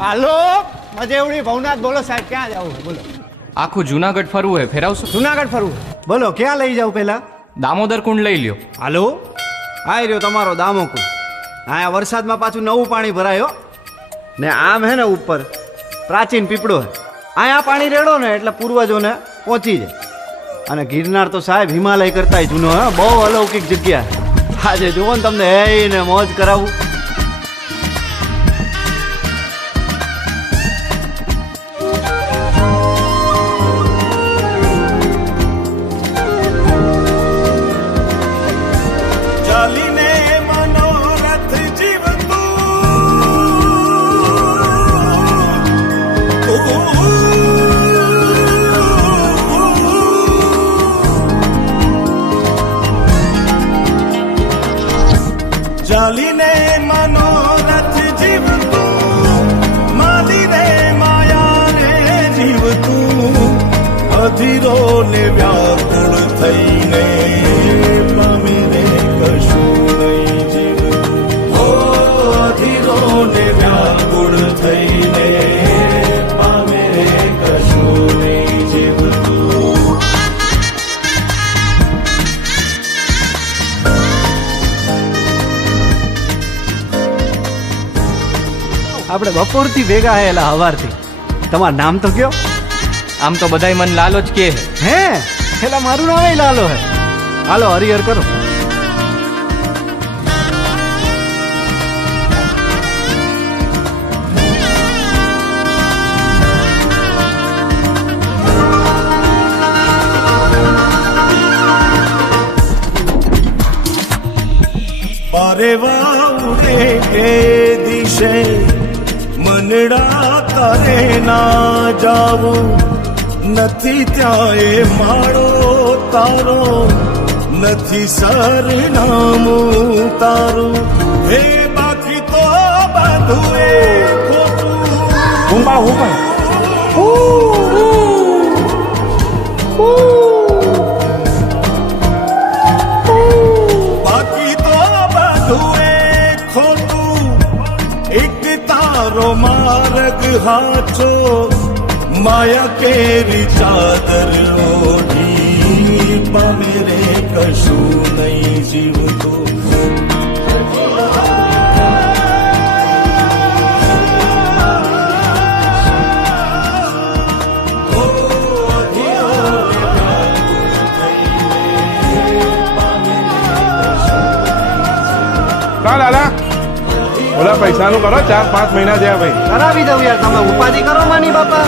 હાલો, મજેવડી ભવનાથ બોલો સાહેબ, ક્યાં જાવ બોલો? આખું જુનાગઢ ફરવું હે, ફેરાવશો? જુનાગઢ ફરવું બોલો, ક્યાં લઈ જાવ પેલા? દામોદર કુંડ લઈ લ્યો. હાલો, આ રહ્યો તમારો દામોકુંડ. અહીંયા વરસાદમાં પાછું નવું પાણી ભરાયો ને આમ હે ને ઉપર પ્રાચીન પીપળો હે. અહીંયા પાણી રેડો ને એટલે પૂર્વજોને પહોંચી જાય. અને ગિરનાર તો સાહેબ હિમાલય કરતાંય જૂનો હે, બહુ અલૌકિક જગ્યા. આજે જુઓ ને તમને હે ને મોજ કરાવું. ચાલીને મનોરથ જીવતું, માલીને માયા રે જીવતું, અધીરો ને વ્યાકુળ થઈને પામીને કશું નહીં જીવતું. હો અધીરો ને વ્યાકુળ થઈને પામીને કશું નહીં જીવતું. આપણે બપોરથી ભેગા હેલા હવારથી. તમારું નામ તો કયો? આમ તો બધાય મન લાલો જ કે હે પેલા મારું નામ લાલો હે. હાલો હરિહર કરો. પારે વાઉરે કે દિશે મનડા તારે ના જાવું, નથી ત્યાં એ માળો તારો, નથી સરનામું તારું. હે બાકી તો બધું એ ખોટું. બાકી તો બધું એ ખોટું, એક તારો માર્ગ હાચો, માયા કેરી ચાદર ઓઢી પામે રે કશું નહીં જીવતું. લાલા ઓલા પૈસાનું કરો, 4-5 મહિના થયા ભાઈ. કરાવી દઉં યાર, તમે ઉપાધિ કરો માની બાપા.